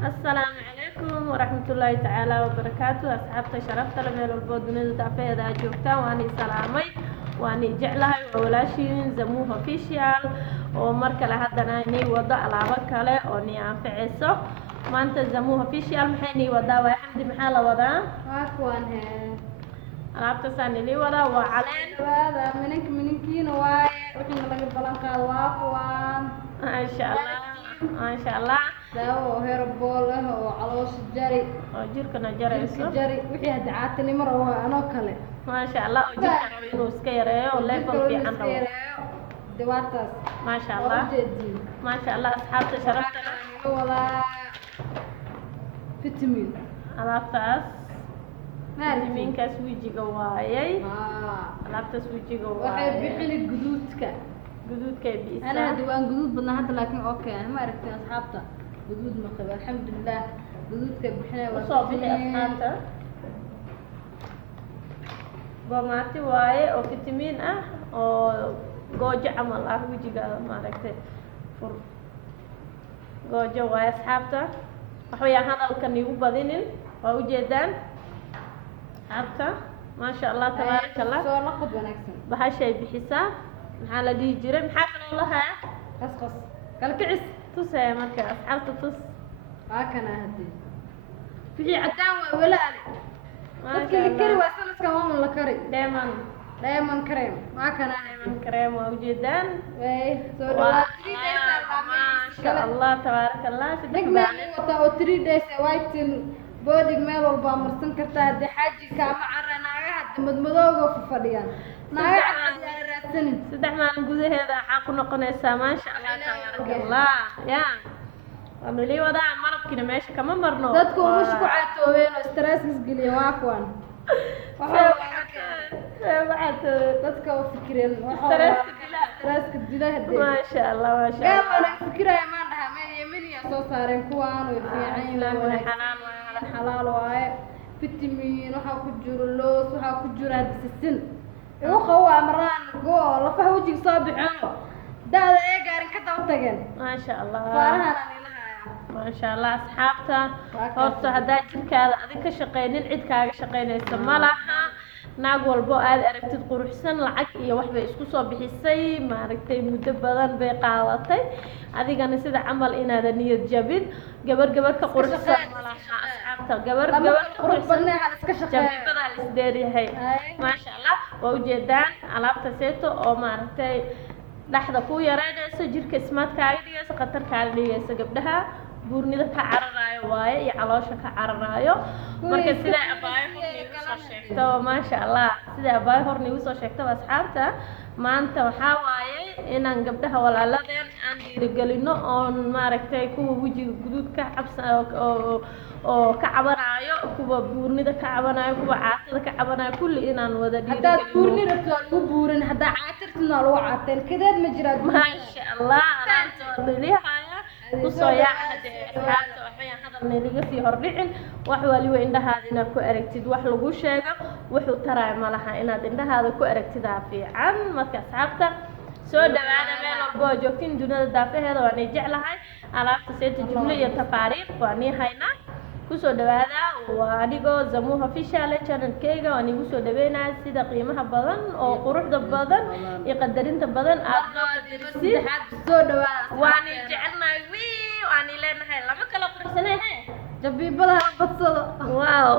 السلام عليكم ورحمة الله تعالى وبركاته. أصحابتي شرفت لميل البودنيد دافيدا جوجتا واني سلامي واني جعلها وولاشين زموها فيشيال ومركا لهدنا إني وضع على كله واني أنفعسه ما أنت زموها فيشيال محيني وضع وحمد محالة وضع واكوان ألعبت ساني لي وضع وعلين هذا منكين واي وحنا لقى بلانقا واكوان ما شاء الله ما شاء الله داو هيربوله وعلوش جري جيركنا جريسو جري وحي هدا عاتني مره waa anoo kale ما شاء الله وجيركنا inuu iska yareeyo level fiican rabo دواataas ما شاء الله ما شاء الله أصحابتي شرفتنا wada فيتامين alaabtaas fitamiinkaas wijiga waayay alaabtaas wijiga waxay waayay bixin guduudka guduudkay biisa أنا دوان جدود بدنا هذا لكن أوكي أنا ما عرفت أصحابته جدود مقبل الحمد لله جدود كبحنا وصوبي أصحابته بماتي واي أو فيتامين أو جوجة عمل وجيجا ما عرفت فر جوجة واي أصحابته وحويا هذا الكنيو بدينين ووجدان أصحابته ما شاء الله تبارك الله سو ناخذ ونكسن بهالشيء بحساب maxaa la dhihi jiray maxaa kaloo lahaa قصقص قال كعس tusaya marka asxaabta tus هاكنا هدي في عدان ولا dadka la kari waa sanadka waa la kari diamond cream ma kana diamond cream waa ujeedaan way soo maasha allah tabaaraka allah wata oo 3 days whiten body meel walba marsan kartaa hadii xaaji ka ma caranaagaha madmadowga fadhiyaan naaga cad ay raadsanin saddex maalin gudaheeda waxaa ku noqonaysaa maasha allah tabaaraka allah ya amali wada malabkina meesha kama marno dadku mush ku caatoobeen oo stress geliyo waa kuwan waxa dadka oo fikireen stress dila hadii maasha allah maasha allah gaabana fikiraya ma dhaha ma yeminiya soo saareen kuwaan oo fiican xalaal waaye fitamiin waxa ku jiro loos waxa ku jiro hadisin iyo qawo amraan go lafaha wajiga soo bixino daada ee gaarin ka daba tageen maasha allah faarahan ما شاء الله أصحابته horta haddaad jirkaada adig ka shaqaynin cid kaaga shaqaynaysa ma laha naag walbo aad aragtid quruxsan lacag iyo wax bay isku soo bixisay maaragtay muddo badan bay qaadatay adigana sida camal inaadan niyad jabin gabar ka quruxsan ma laha asxaabta gabar ka quruxsan jabibada la isdeeryahay ما شاء الله waa ujeedaan alaabta seeto oo maaragtay dhaxda ku yareynayso jirka ismaad kaaga dhigayso khatar kaaga dhigayso gabdhaha buurnida ka cararaayo waaye iyo caloosha ka cararaayo marka sida abaayo hornigu soo sheegto maasha allah sida abaayo hornigu soo sheegto asxaabta maanta waxaa waaye inaan gabdhaha walaaladeen aan dhiirigelino oon maaragtay kuwa wejiga guduud ka cabsan oo ka cabanaayo kuwa buurnida ka cabanaayo kuwa caatada ka cabanaayo kulli inaan wada dhiirigelino hadaad buurnida ku buurin hadaa caatirtina lagu caateen kadeed ma jiraad maasha allah alaabta dhilihaaya kusoo yaacade asxaabta waxay hadalna laga sii hordhicin wax waliba indhahaada inaad ku aragtid wax lagu sheego wuxuu taraay ma laha inaad indhahaada ku aragtidaa fiican marka asxaabta soo dhawaada meel walba oo joogtiin dunida daafaheeda waan jeclahay alaabta seeta jumle iyo tafaariiq waan haynaa kusoo dhawaada waa anigoo zamuha official channelkayga waan igu soo dhaweynaa sida qiimaha badan oo quruxda badan iyo qadarinta badan aad noo qadarisiin soo dhawaada waan jecelnahay waan leenahay lama kala quruxsanahay jabiibada badsado wow